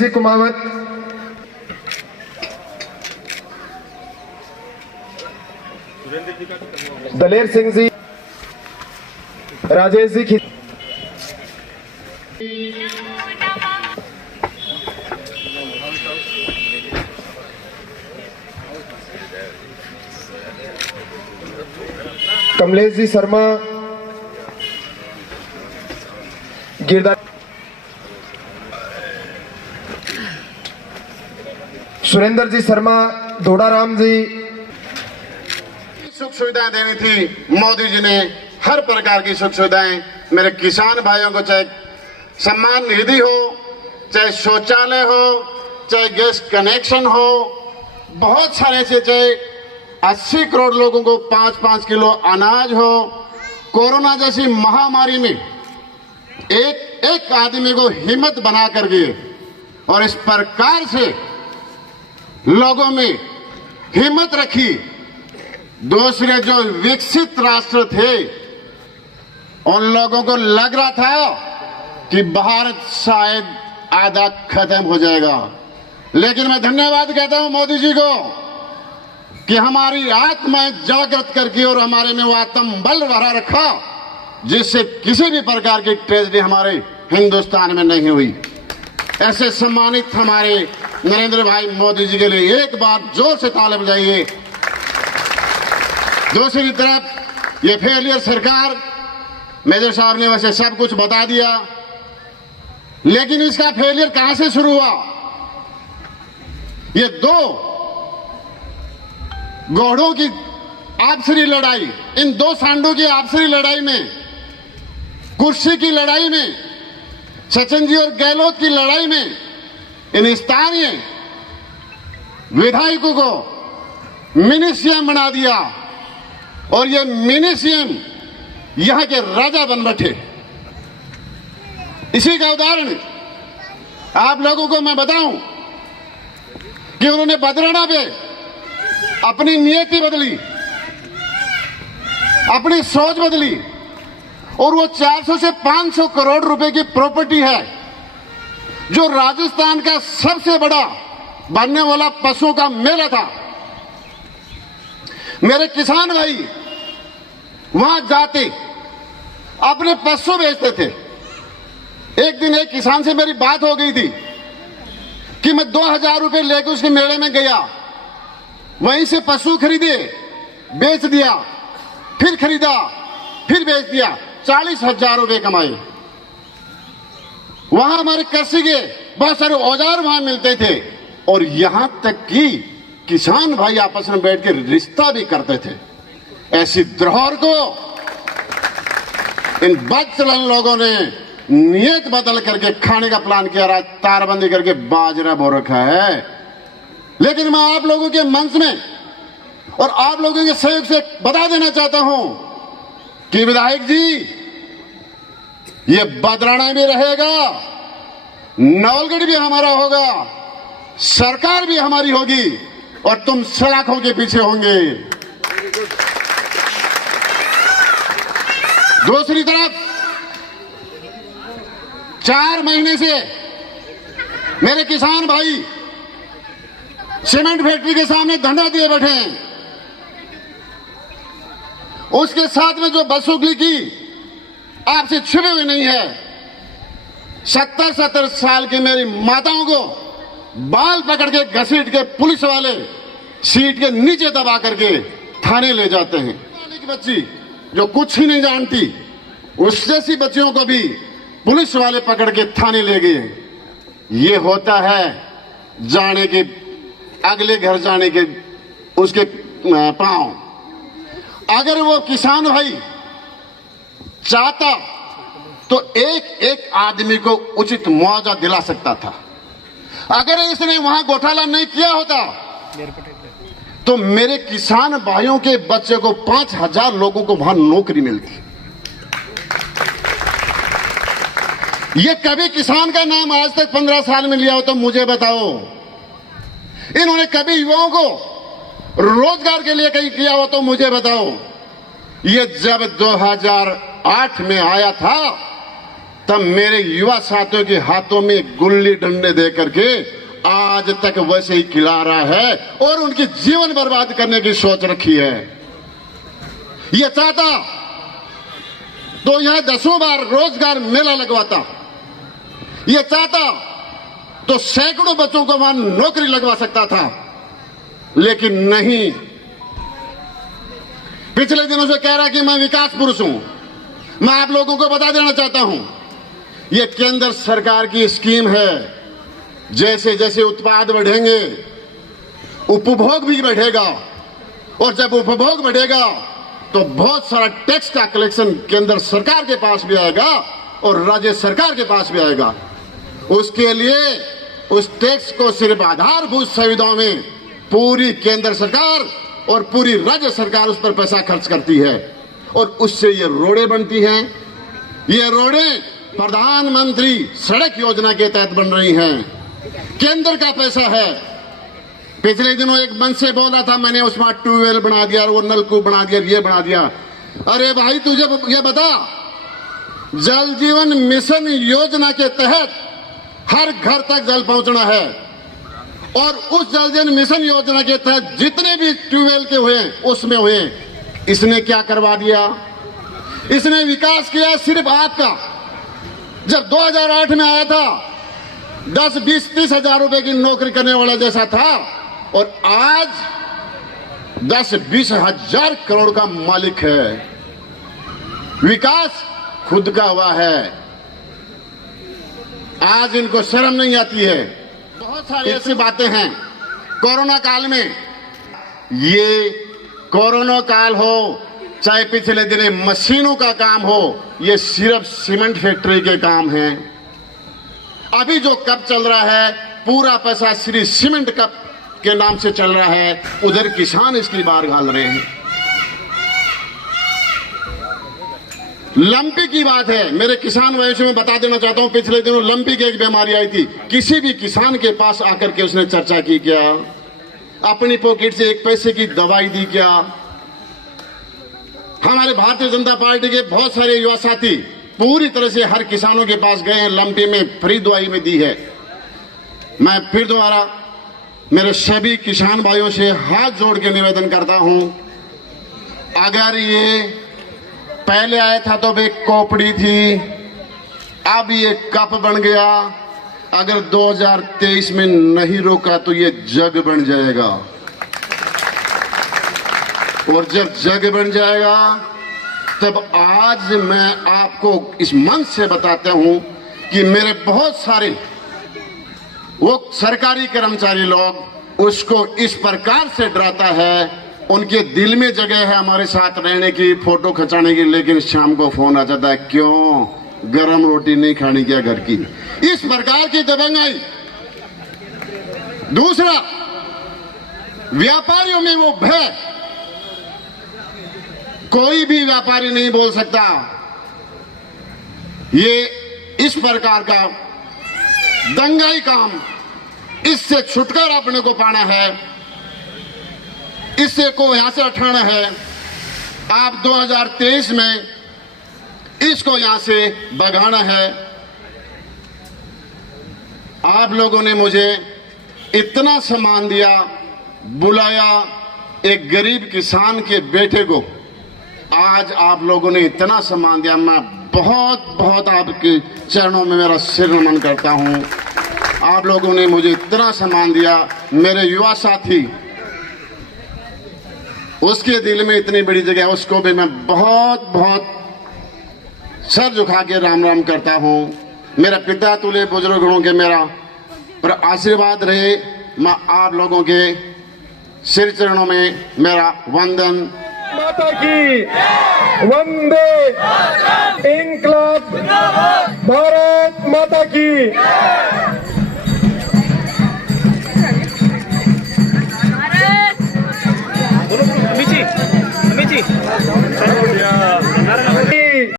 जी कुमावत, दलेर सिंह जी, राजेश जी कमलेश जी शर्मा, गिरदार सुरेंद्र जी शर्मा, धोड़ाराम जी। सुख सुविधाएं देनी थी मोदी जी ने, हर प्रकार की सुख सुविधाएं मेरे किसान भाइयों को, चाहे सम्मान निधि हो, चाहे शौचालय हो, चाहे गैस कनेक्शन हो, बहुत सारे से, चाहे 80 करोड़ लोगों को 5-5 किलो अनाज हो। कोरोना जैसी महामारी में एक एक आदमी को हिम्मत बना करके और इस प्रकार से लोगों में हिम्मत रखी। दूसरे जो विकसित राष्ट्र थे उन लोगों को लग रहा था कि भारत शायद आधा खत्म हो जाएगा, लेकिन मैं धन्यवाद कहता हूं मोदी जी को कि हमारी आत्माएं जागृत करके और हमारे में वो आत्मबल भरा रखा जिससे किसी भी प्रकार की ट्रेजेडी हमारे हिंदुस्तान में नहीं हुई। ऐसे सम्मानित हमारे नरेंद्र भाई मोदी जी के लिए एक बार जोर से ताली बजाइए। दूसरी तरफ ये फेलियर सरकार, मेजर साहब ने वैसे सब कुछ बता दिया, लेकिन इसका फेलियर कहां से शुरू हुआ? ये दो घोड़ों की आपसी लड़ाई, इन दो सांडों की आपसी लड़ाई में, कुर्सी की लड़ाई में, सचिन जी और गहलोत की लड़ाई में इन स्थानीय विधायकों को मिनी सीएम बना दिया और ये मिनी सीएम यहां के राजा बन बैठे। इसी का उदाहरण आप लोगों को मैं बताऊं कि उन्होंने बदराना पे अपनी नियति बदली, अपनी सोच बदली और वो 400 से 500 करोड़ रुपए की प्रॉपर्टी है जो राजस्थान का सबसे बड़ा बनने वाला पशुओं का मेला था। मेरे किसान भाई वहां जाते अपने पशु बेचते थे। एक दिन एक किसान से मेरी बात हो गई थी कि मैं 2000 रुपए लेकर उसके मेले में गया, वहीं से पशु खरीदे, बेच दिया, फिर खरीदा, फिर बेच दिया, 40,000 रुपए कमाए। वहां हमारे कृषि के बहुत सारे औजार वहां मिलते थे और यहां तक कि किसान भाई आपस में बैठ के रिश्ता भी करते थे। ऐसी धरोहर को इन बदचलन लोगों ने नियत बदल करके खाने का प्लान किया, तारबंदी करके बाजरा बो रखा है। लेकिन मैं आप लोगों के मंच में और आप लोगों के सहयोग से बता देना चाहता हूं कि विधायक जी, ये बदराना भी रहेगा, नवलगढ़ भी हमारा होगा, सरकार भी हमारी होगी और तुम सलाखों के पीछे होंगे। दूसरी तरफ 4 महीने से मेरे किसान भाई सीमेंट फैक्ट्री के सामने धरना दिए बैठे हैं। उसके साथ में जो बदसलूकी की आपसे छुपी हुई नहीं है। 70-70 साल की मेरी माताओं को बाल पकड़ के घसीट के पुलिस वाले सीट के नीचे दबा करके थाने ले जाते हैं। की बच्ची जो कुछ ही नहीं जानती, उस जैसी बच्चियों को भी पुलिस वाले पकड़ के थाने ले गए। ये होता है जाने के अगले घर जाने के उसके पांव। अगर वो किसान भाई चाहता तो एक एक आदमी को उचित मुआवजा दिला सकता था। अगर इसने वहां घोटाला नहीं किया होता तो मेरे किसान भाइयों के बच्चे को 5000 लोगों को वहां नौकरी मिलती। ये कभी किसान का नाम आज तक 15 साल में लिया हो तो मुझे बताओ। इन्होंने कभी युवाओं को रोजगार के लिए कहीं किया हो तो मुझे बताओ। ये जब 2008 में आया था तब मेरे युवा साथियों के हाथों में गुल्ली डंडे दे करके आज तक वैसे ही खिला रहा है और उनकी जीवन बर्बाद करने की सोच रखी है। ये चाहता तो यहां 10 बार रोजगार मेला लगवाता, ये चाहता तो सैकड़ों बच्चों को वहां नौकरी लगवा सकता था, लेकिन नहीं। पिछले दिनों से कह रहा कि मैं विकास पुरुष हूं। मैं आप लोगों को बता देना चाहता हूं, यह केंद्र सरकार की स्कीम है। जैसे जैसे उत्पाद बढ़ेंगे उपभोग भी बढ़ेगा, और जब उपभोग बढ़ेगा तो बहुत सारा टैक्स का कलेक्शन केंद्र सरकार के पास भी आएगा और राज्य सरकार के पास भी आएगा। उसके लिए उस टैक्स को सिर्फ आधारभूत सुविधाओं में पूरी केंद्र सरकार और पूरी राज्य सरकार उस पर पैसा खर्च करती है, और उससे ये रोडें बनती हैं। ये रोडें प्रधानमंत्री सड़क योजना के तहत बन रही हैं, केंद्र का पैसा है। पिछले दिनों एक मंच से बोला था मैंने, उसमें ट्यूबवेल बना दिया, वो नलकूप बना दिया, ये बना दिया। अरे भाई तुझे ये बता, जल जीवन मिशन योजना के तहत हर घर तक जल पहुंचना है, और उस जल जीवन मिशन योजना के तहत जितने भी ट्यूबवेल के हुए उसमें हुए, इसने क्या करवा दिया? इसने विकास किया सिर्फ आपका। जब 2008 में आया था 10, 20, 30 हजार रुपए की नौकरी करने वाला जैसा था, और आज 10, 20 हजार करोड़ का मालिक है। विकास खुद का हुआ है। आज इनको शर्म नहीं आती है। बहुत सारी ऐसी बातें हैं। कोरोना काल में, ये कोरोना काल हो चाहे पिछले दिने मशीनों का काम हो, ये सिर्फ सीमेंट फैक्ट्री के काम हैं। अभी जो कप चल रहा है पूरा पैसा श्री सीमेंट कप के नाम से चल रहा है, उधर किसान इसकी बार घाल रहे हैं। लंपी की बात है, मेरे किसान भाइयों से मैं बता देना चाहता हूं, पिछले दिनों लंपी की एक बीमारी आई थी। किसी भी किसान के पास आकर के उसने चर्चा की क्या? अपनी पॉकेट से 1 पैसे की दवाई दी क्या? हमारे भारतीय जनता पार्टी के बहुत सारे युवा साथी पूरी तरह से हर किसानों के पास गए हैं, लंपी में फ्री दवाई में दी है। मैं फिर दोबारा मेरे सभी किसान भाइयों से हाथ जोड़ के निवेदन करता हूं, अगर ये पहले आया था तो वे कोपड़ी थी, अब ये कप बन गया। अगर 2023 में नहीं रोका तो ये जग बन जाएगा, और जब जग बन जाएगा तब आज मैं आपको इस मंच से बताता हूं कि मेरे बहुत सारे वो सरकारी कर्मचारी लोग उसको इस प्रकार से डराता है, उनके दिल में जगह है हमारे साथ रहने की, फोटो खिंचाने की, लेकिन शाम को फोन आ जाता है, क्यों गरम रोटी नहीं खानी क्या घर की? इस प्रकार की दबंगाई। दूसरा, व्यापारियों में वो भय, कोई भी व्यापारी नहीं बोल सकता। ये इस प्रकार का दंगाई काम, इससे छुटकारा अपने को पाना है, इससे को यहां से हटाना है। आप 2023 में इसको यहां से भगाना है। आप लोगों ने मुझे इतना सम्मान दिया, बुलाया, एक गरीब किसान के बेटे को आज आप लोगों ने इतना सम्मान दिया, मैं बहुत बहुत आपके चरणों में मेरा सिर नमन करता हूं। आप लोगों ने मुझे इतना सम्मान दिया। मेरे युवा साथी, उसके दिल में इतनी बड़ी जगह, उसको भी मैं बहुत बहुत सर झुका के राम राम करता हूं। मेरा पिता तुल्य बुजुर्गों के मेरा पर आशीर्वाद रहे। मैं आप लोगों के सिर चरणों में मेरा वंदन। माता की वंदे, इंकलाब, भारत माता की।